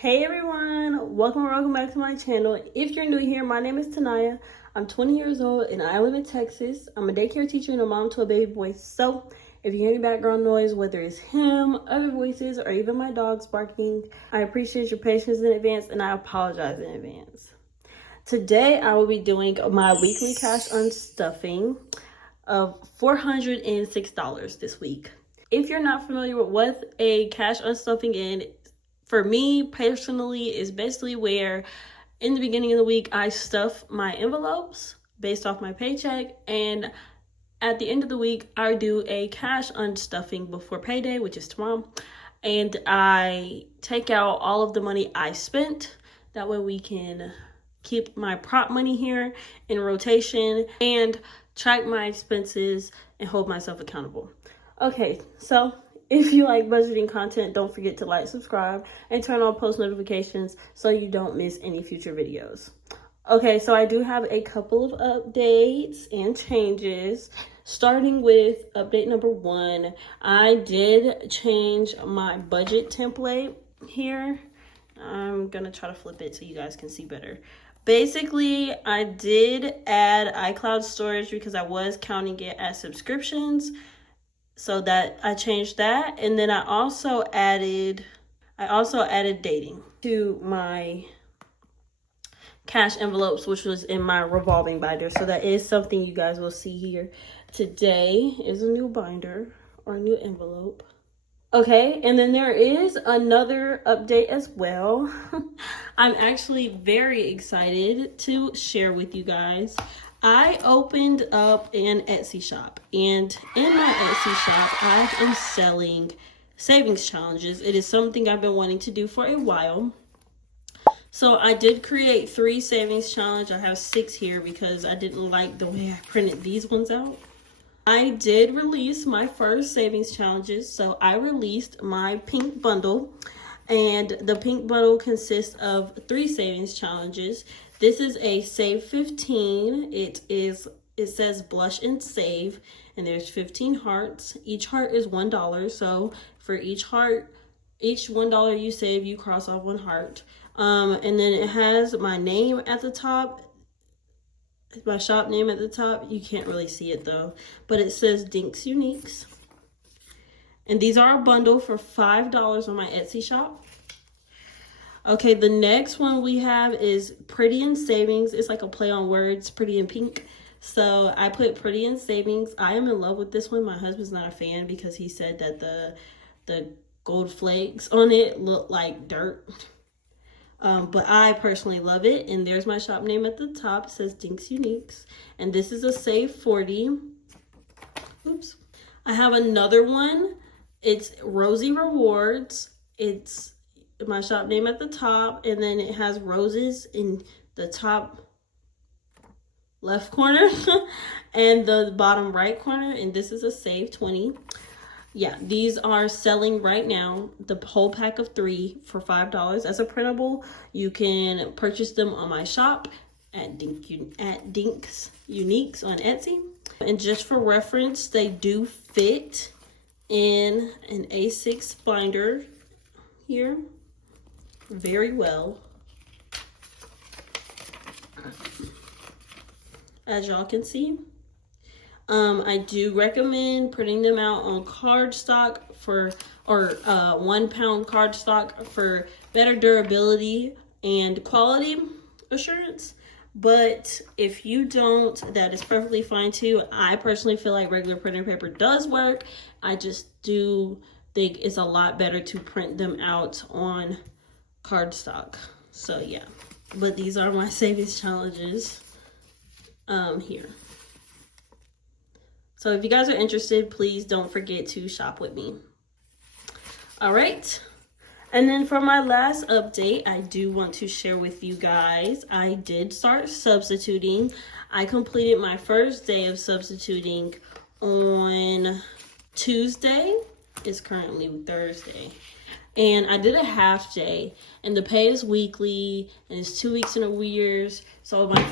Hey everyone, welcome back to my channel. If you're new here, my name is Naya. I'm 20 years old and I live in Texas. I'm a daycare teacher and a mom to a baby boy. So if you hear any background noise, whether it's him, other voices, or even my dogs barking, I appreciate your patience in advance and I apologize in advance. Today I will be doing my weekly cash unstuffing of $406 this week. If you're not familiar with what a cash unstuffing is, for me personally, is basically where in the beginning of the week I stuff my envelopes based off my paycheck, and at the end of the week I do a cash unstuffing before payday, which is tomorrow, and I take out all of the money I spent. That way we can keep my prop money here in rotation and track my expenses and hold myself accountable. Okay, so if you like budgeting content, don't forget to like, subscribe, and turn on post notifications so you don't miss any future videos. Okay, so I do have a couple of updates and changes. Starting with update number 1, I did change my budget template here. I'm gonna try to flip it so you guys can see better. Basically, I did add iCloud storage because I was counting it as subscriptions. So that I changed that, and then I also added dating to my cash envelopes, which was in my revolving binder. So that is something you guys will see here. Today is a new binder or a new envelope. Okay, and then there is another update as well. I'm actually very excited to share with you guys. I opened up an Etsy shop, and in my Etsy shop, I am selling savings challenges. It is something I've been wanting to do for a while. So I did create 3 savings challenge. I have 6 here because I didn't like the way I printed these ones out. I did release my first savings challenges. So I released my pink bundle, and the pink bundle consists of 3 savings challenges. This is a save 15. It says blush and save, and there's 15 hearts. Each heart is $1. So for each heart, each $1 you save, you cross off 1 heart. And then it has my name at the top, my shop name at the top. You can't really see it though, but it says Dinks Uniques. And these are a bundle for $5 on my Etsy shop. Okay, the next one we have is Pretty in Savings. It's like a play on words, pretty and pink. So I put Pretty in Savings. I am in love with this one. My husband's not a fan because he said that the gold flakes on it look like dirt. But I personally love it. And there's my shop name at the top. It says Dinks Uniques. And this is a save 40. Oops. I have another one. It's Rosy Rewards. It's my shop name at the top, and then it has roses in the top left corner and the bottom right corner, and this is a save 20. Yeah, these are selling right now, the whole pack of 3 for $5 as a printable. You can purchase them on my shop at Dinks Uniques on Etsy. And just for reference, they do fit in an A6 binder here very well, as y'all can see. I do recommend printing them out on cardstock or 1 pound cardstock for better durability and quality assurance. But if you don't, that is perfectly fine too. I personally feel like regular printer paper does work. I just do think it's a lot better to print them out on cardstock. So yeah, but these are my savings challenges here. So if you guys are interested, please don't forget to shop with me. All right, and then for my last update, I do want to share with you guys, I did start substituting. I completed my first day of substituting on Tuesday. It's currently Thursday. And I did a half day, and the pay is weekly, and it's 2 weeks in arrears. So my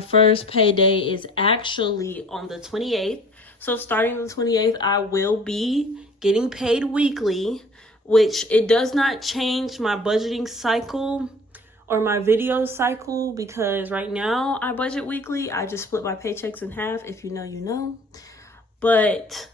first payday is actually on the 28th. So starting on the 28th, I will be getting paid weekly. which it does not change my budgeting cycle or my video cycle, because right now I budget weekly. I just split my paychecks in half. If you know, you know. But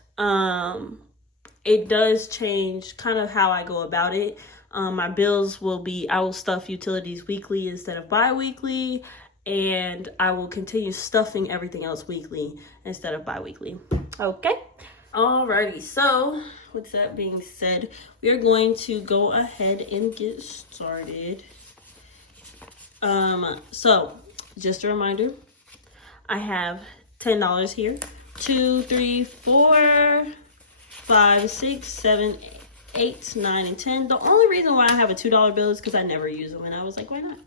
it does change kind of how I go about it. My bills will be, I will stuff utilities weekly instead of bi-weekly, and I will continue stuffing everything else weekly instead of bi-weekly. Okay. Alrighty, so with that being said, we are going to go ahead and get started. So just a reminder, I have $10 here. 2, 3, 4, 5, 6, 7, 8, 9, and 10. The only reason why I have a $2 bill is because I never use them, and I was like, why not?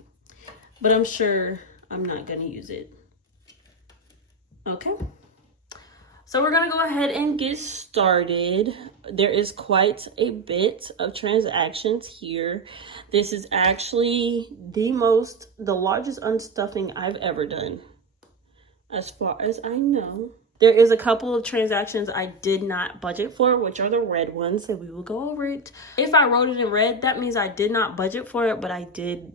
But I'm sure I'm not gonna use it. Okay. So we're gonna go ahead and get started. There is quite a bit of transactions here. This is actually the largest unstuffing I've ever done, as far as I know. There is a couple of transactions I did not budget for, which are the red ones, and we will go over it. If I wrote it in red, that means I did not budget for it, but I did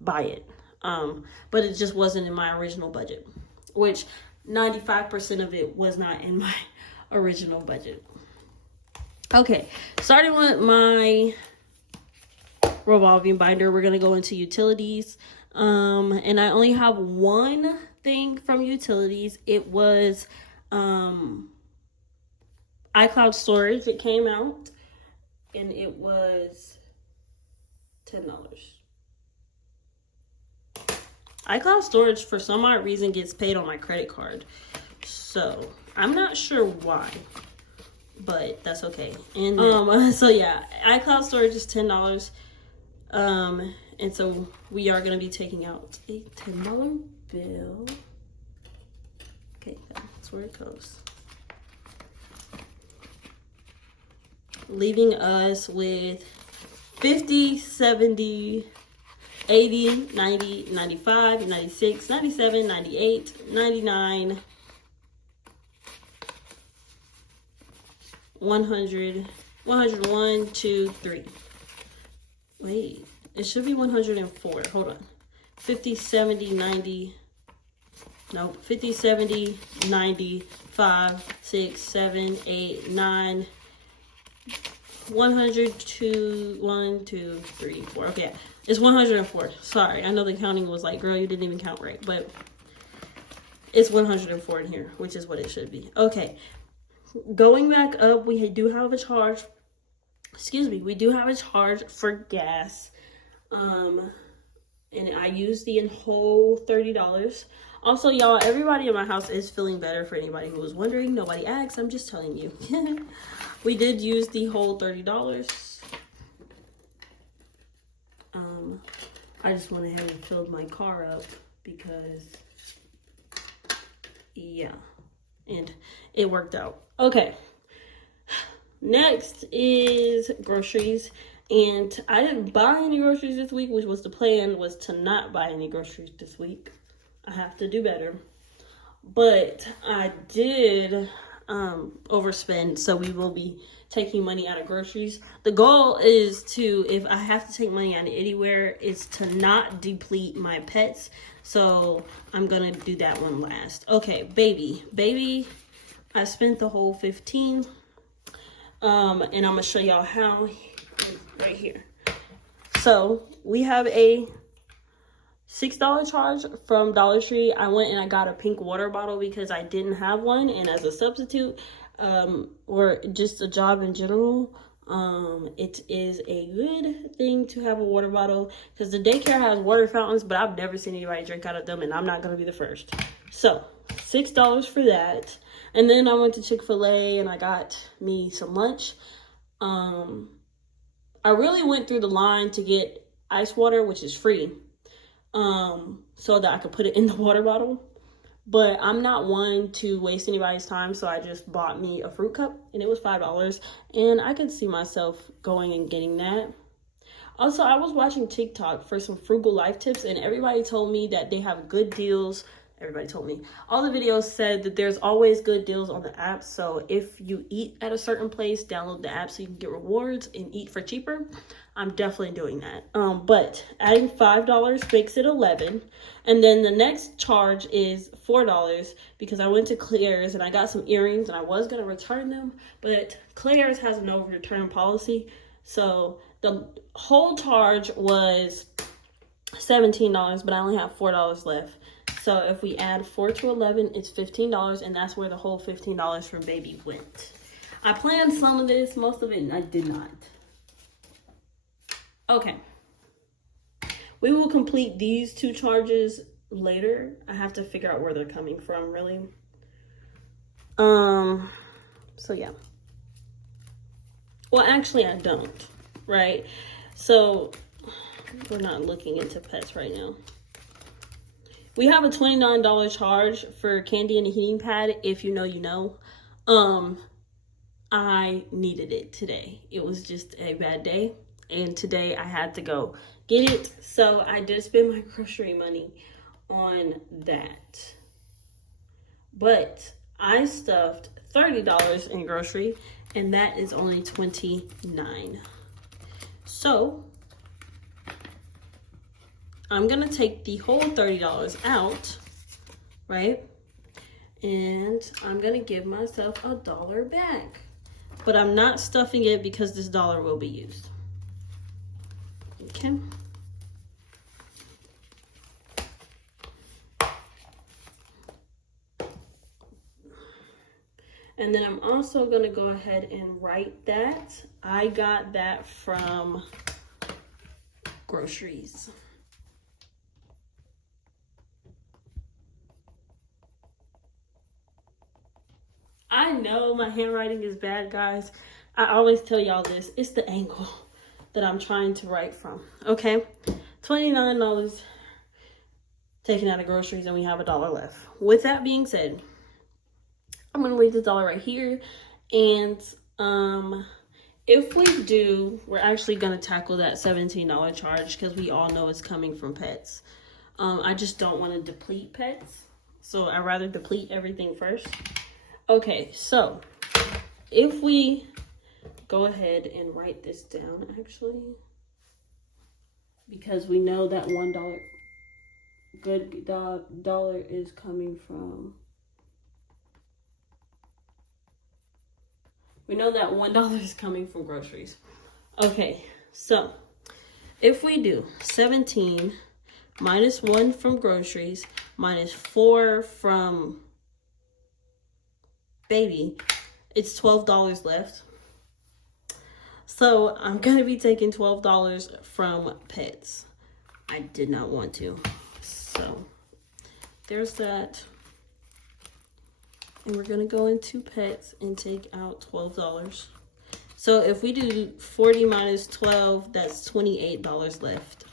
buy it. But it just wasn't in my original budget, which 95% of it was not in my original budget. Okay, starting with my revolving binder, we're gonna go into utilities. And I only have one thing from utilities. It was iCloud storage. It came out and it was $10. iCloud storage, for some odd reason, gets paid on my credit card. So I'm not sure why, but that's okay. And so yeah, iCloud storage is $10. And so we are going to be taking out a $10 bill. Okay, that's where it goes. Leaving us with 50, 70, 80, 90, 95, 96, 97, 98, 99, 100, 101, 2, 3. Wait, it should be 104. Hold on. 50, 70, 90. No, 50, 70, 90, 5, 6, 7, 8, 9, 100, 2, 1, 2, 3, 4. Okay, it's 104. Sorry, I know the counting was like, girl, you didn't even count right, but it's 104 in here, which is what it should be. Okay, going back up, we do have a charge. Excuse me, we do have a charge for gas. And I used the whole $30. Also, y'all, everybody in my house is feeling better. For anybody who was wondering, nobody asked, I'm just telling you. We did use the whole $30. I just went ahead and filled my car up because, yeah, and it worked out. Okay, next is groceries. And I didn't buy any groceries this week, which was the plan, was to not buy any groceries this week. I have to do better. But I did overspend, so we will be taking money out of groceries. The goal is to, if I have to take money out of anywhere, is to not deplete my pets. So I'm going to do that one last. Okay, baby, I spent the whole 15. And I'm going to show y'all how. Right here. So we have a $6 charge from Dollar Tree. I went and I got a pink water bottle because I didn't have one, and as a substitute, or just a job in general, it is a good thing to have a water bottle, because the daycare has water fountains, but I've never seen anybody drink out of them, and I'm not going to be the first. So $6 for that. And then I went to Chick-fil-A and I got me some lunch. I really went through the line to get ice water, which is free, so that I could put it in the water bottle. But I'm not one to waste anybody's time, so I just bought me a fruit cup, and it was $5, and I could see myself going and getting that. Also, I was watching TikTok for some frugal life tips, and everybody told me that they have good deals everybody told me. All the videos said that there's always good deals on the app. So if you eat at a certain place, download the app so you can get rewards and eat for cheaper. I'm definitely doing that. But adding $5 makes it $11. And then the next charge is $4 because I went to Claire's and I got some earrings and I was going to return them. But Claire's has no return policy. So the whole charge was $17, but I only have $4 left. So if we add 4 to 11, it's $15, and that's where the whole $15 for baby went. I planned some of this, most of it, and I did not. Okay. We will complete these 2 charges later. I have to figure out where they're coming from, really. So yeah. Well, actually, I don't, right? So we're not looking into pets right now. We have a $29 charge for candy and a heating pad. If you know, you know. I needed it today. It was just a bad day. And today I had to go get it. So I did spend my grocery money on that. But I stuffed $30 in grocery. And that is only $29. So I'm going to take the whole $30 out, right? And I'm going to give myself $1 back. But I'm not stuffing it because this dollar will be used. Okay. And then I'm also going to go ahead and write that. I got that from groceries. I know my handwriting is bad, guys. I always tell y'all this. It's the angle that I'm trying to write from. Okay? $29 taken out of groceries, and we have $1 left. With that being said, I'm going to leave this dollar right here. And if we do, we're actually going to tackle that $17 charge because we all know it's coming from pets. I just don't want to deplete pets. So I'd rather deplete everything first. Okay, so if we go ahead and write this down, actually, because we know that $1 good dollar is coming from, we know that $1 is coming from groceries. Okay, so if we do 17 minus 1 from groceries minus 4 from baby, it's $12 left. So I'm going to be taking $12 from pets. I did not want to. So there's that. And we're going to go into pets and take out $12. So if we do 40 minus 12, that's $28 left.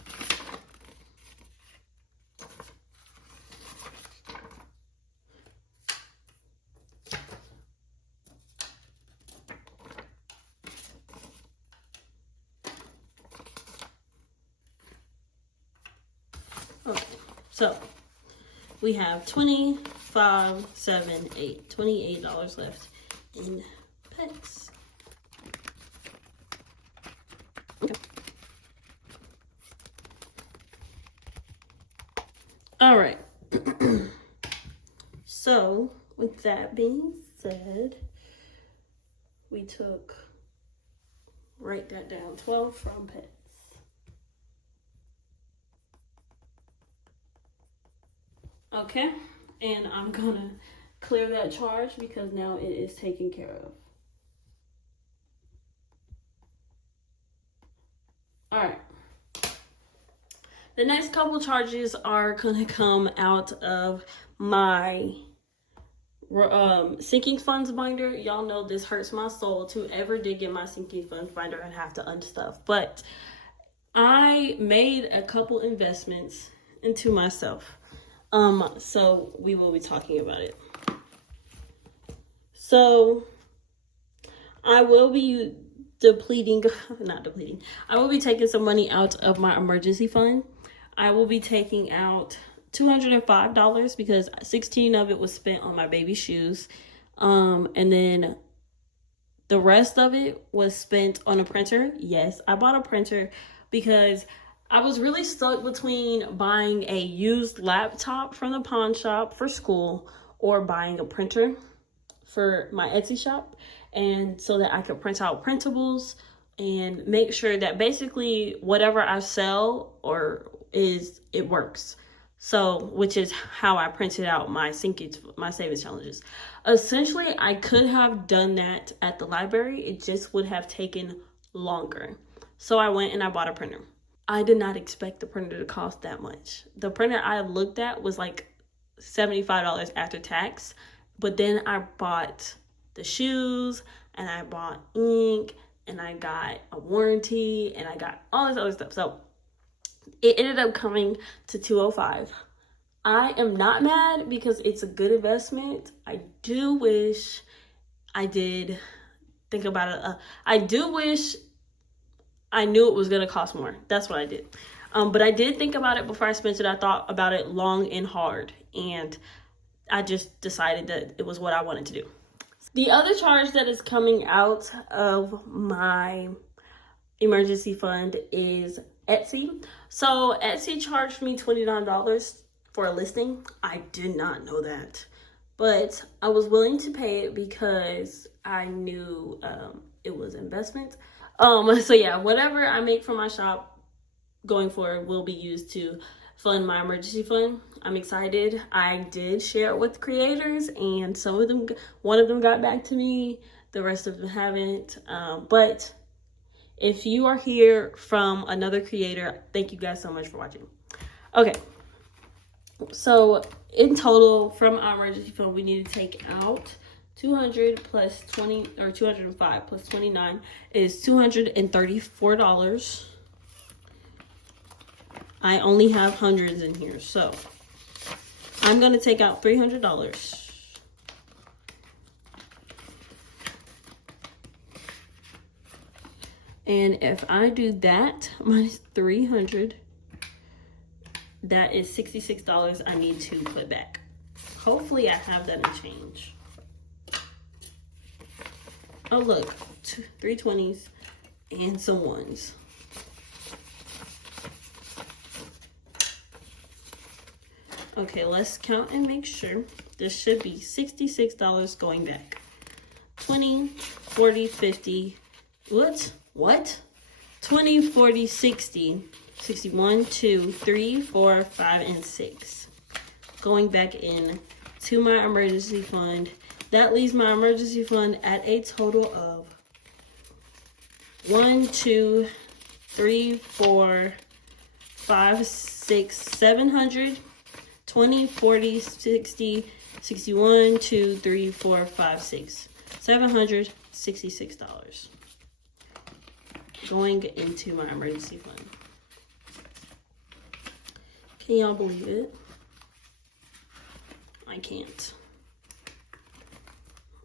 Okay, so we have $25, $7, $8, $28 left in pets. Okay. All right. So with that being said, we took, write that down, 12 from pets. Okay, and I'm gonna clear that charge because now it is taken care of. All right. The next couple charges are gonna come out of my sinking funds binder. Y'all know this hurts my soul to ever dig in my sinking funds binder and have to unstuff. But I made a couple investments into myself. So we will be talking about it. So I will be I will be taking some money out of my emergency fund. I will be taking out $205 because 16 of it was spent on my baby shoes. And then the rest of it was spent on a printer. Yes, I bought a printer because I was really stuck between buying a used laptop from the pawn shop for school or buying a printer for my Etsy shop, and so that I could print out printables and make sure that basically whatever I sell it works. So, which is how I printed out my savings challenges. Essentially, I could have done that at the library. It just would have taken longer. So I went and I bought a printer. I did not expect the printer to cost that much. The printer I looked at was like $75 after tax. But then I bought the shoes and I bought ink and I got a warranty and I got all this other stuff. So it ended up coming to $205. I am not mad because it's a good investment. I do wish I did think about it. I do wish I knew it was going to cost more. That's what I did. But I did think about it before I spent it. I thought about it long and hard, and I just decided that it was what I wanted to do. The other charge that is coming out of my emergency fund is Etsy. So Etsy charged me $29 for a listing. I did not know that, but I was willing to pay it because I knew it was investment. So yeah, whatever I make from my shop going forward will be used to fund my emergency fund. I'm excited. I did share it with creators, and one of them got back to me. The rest of them haven't. But if you are here from another creator, thank you guys so much for watching. Okay. So in total, from our emergency fund, we need to take out 200 plus 20, or 205 plus 29 is $234. I only have hundreds in here, so I'm going to take out $300. And if I do that minus 300, that is $66 I need to put back. Hopefully I have that in change. Oh look, 320s and some ones. Okay, let's count and make sure. This should be $66 going back. 20, 40, 50. What? 20, 40, 60. 61, 2, 3, 4, 5, and 6. Going back in to my emergency fund. That leaves my emergency fund at a total of 1, 2, 3, 4, 5, 6, 700. 20, 40, 60, 61, 2, 3, 4, 5, 6. $766 going into my emergency fund. Can y'all believe it? I can't.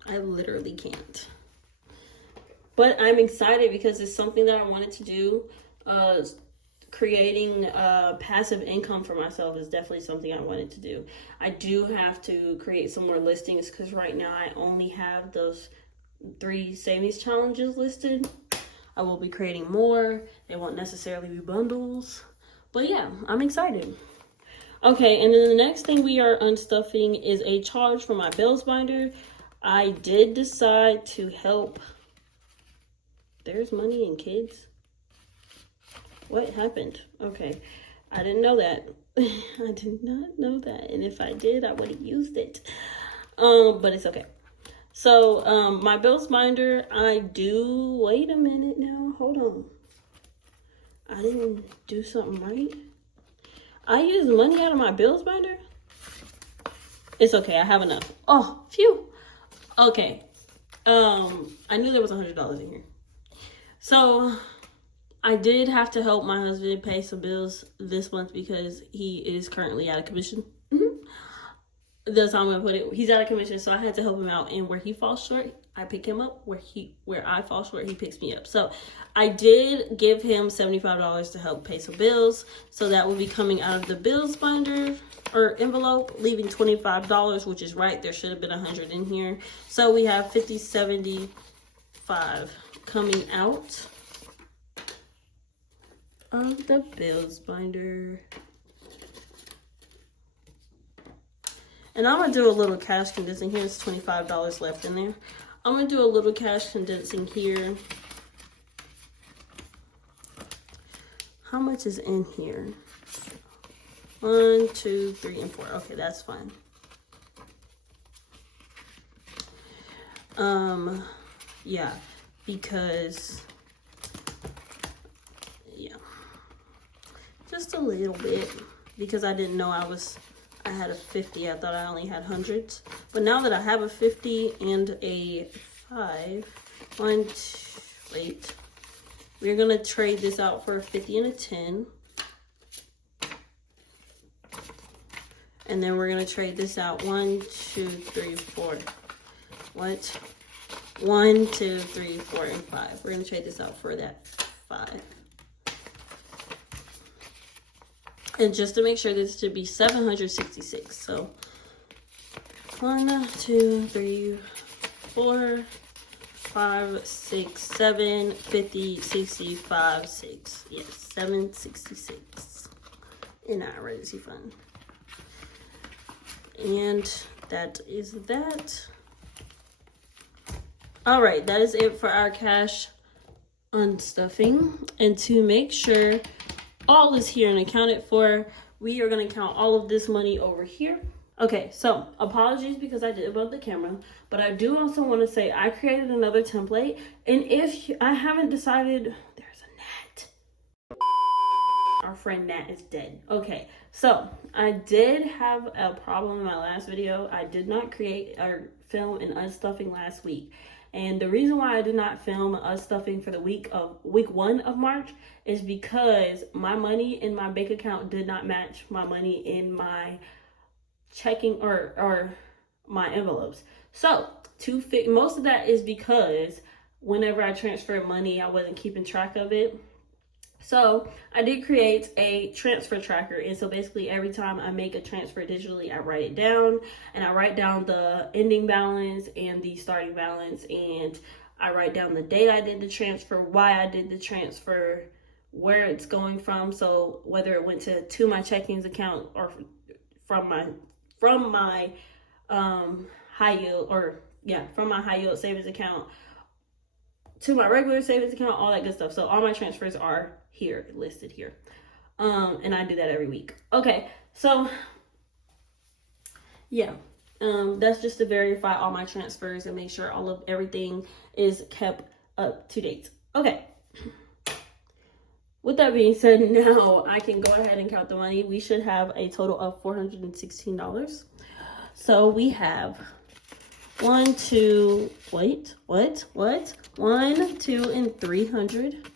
I literally can't. But I'm excited because it's something that I wanted to do. Creating passive income for myself is definitely something I wanted to do. I do have to create some more listings because right now I only have those 3 savings challenges listed. I will be creating more. They won't necessarily be bundles. But yeah, I'm excited. Okay, and then the next thing we are unstuffing is a charge for my bills binder. I did decide to help. There's money in kids. What happened? Okay, I didn't know that. I did not know that, and if I did, I would have used it. But it's okay. So, my bills binder, wait a minute now, hold on. I didn't do something right. I used money out of my bills binder? It's okay, I have enough. Oh, phew. Okay. I knew there was $100 in here. So, I did have to help my husband pay some bills this month because he is currently out of commission. That's how I'm gonna put it. He's out of commission, so I had to help him out. And where he falls short, I pick him up, where I fall short, he picks me up. So I did give him $75 to help pay some bills. So that will be coming out of the bills binder or envelope, leaving $25, which is right. There should have been 100 in here. So we have $50.75 coming out of the bills binder. And I'm gonna do a little cash condensing here. It's $25 left in there. I'm gonna do a little cash condensing here. How much is in here? 1, 2, 3, and 4. Okay, that's fine. Yeah, because, yeah, just a little bit, because I didn't know I had a 50. I thought I only had hundreds. But now that I have a 50 and a 5, wait. We're gonna trade this out for a 50 and a 10. And then we're gonna trade this out 1, 2, 3, 4. What? 1, 2, 3, 4, and 5. We're gonna trade this out for that 5. And just to make sure, this should be 766. So 1, 2, 3, 4, 5, 6, 7, 50, 65, 6. Yes, 766 in our emergency fund. And that is that. All right, that is it for our cash unstuffing. And to make sure all is here and accounted for, we are going to count all of this money over here. Okay, so apologies because I did above the camera, but I do also want to say I created another template, and if I haven't decided, there's a gnat. Our friend Nat is dead. Okay, so I did have a problem in my last video. I did not create or film an unstuffing last week. And the reason why I did not film unstuffing for the week 1 of March is because my money in my bank account did not match my money in my checking or my envelopes. So most of that is because whenever I transferred money, I wasn't keeping track of it. So I did create a transfer tracker, and so basically every time I make a transfer digitally, I write it down, and I write down the ending balance and the starting balance, and I write down the date I did the transfer, why I did the transfer, where it's going from, so whether it went to my checkings account or from my high yield, or from my high yield savings account to my regular savings account, all that good stuff. So all my transfers are here, listed here. And I do that every week. Okay, so yeah, that's just to verify all my transfers and make sure everything is kept up to date. Okay. With that being said, now I can go ahead and count the money. We should have a total of $416. So we have 1, 2, wait, what? 1, 2, and 300.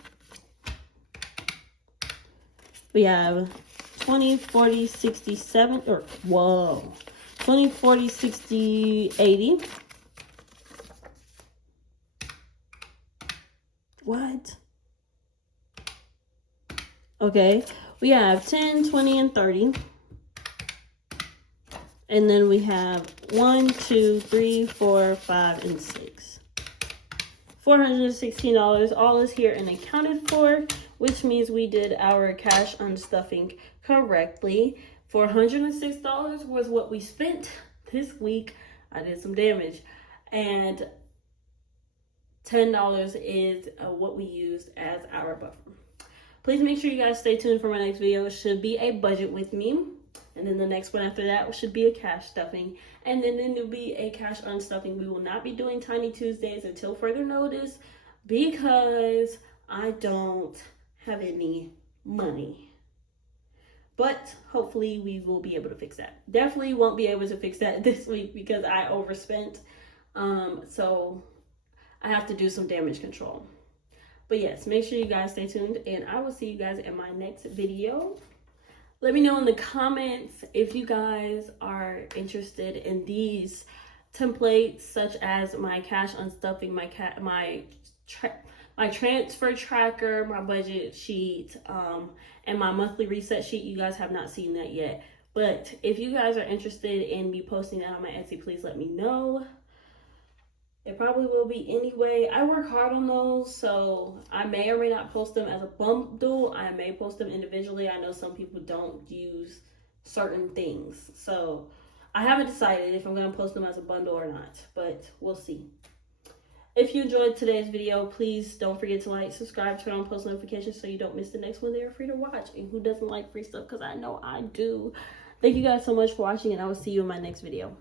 We have 20, 40, 60, 70, or whoa, 20, 40, 60, 80. What? Okay, we have 10, 20, and 30. And then we have 1, 2, 3, 4, 5, and 6. $416. All is here and accounted for, which means we did our cash unstuffing correctly. $406 was what we spent this week. I did some damage. And $10 is what we used as our buffer. Please make sure you guys stay tuned for my next video. It should be a budget with me. And then the next one after that should be a cash stuffing. And then there'll be a cash unstuffing. We will not be doing Tiny Tuesdays until further notice because I don't have any money. But hopefully we will be able to fix that. Definitely won't be able to fix that this week because I overspent. So I have to do some damage control. But yes, make sure you guys stay tuned, and I will see you guys in my next video. Let me know in the comments if you guys are interested in these templates such as my cash unstuffing, my transfer tracker, my budget sheet, and my monthly reset sheet. You guys have not seen that yet. But if you guys are interested in me posting that on my Etsy, please let me know. It probably will be anyway. I work hard on those, so I may or may not post them as a bundle. I may post them individually. I know some people don't use certain things, so I haven't decided if I'm going to post them as a bundle or not, but we'll see. If you enjoyed today's video, please don't forget to like, subscribe, turn on post notifications so you don't miss the next one. They are free to watch. And who doesn't like free stuff? Because I know I do. Thank you guys so much for watching, and I will see you in my next video.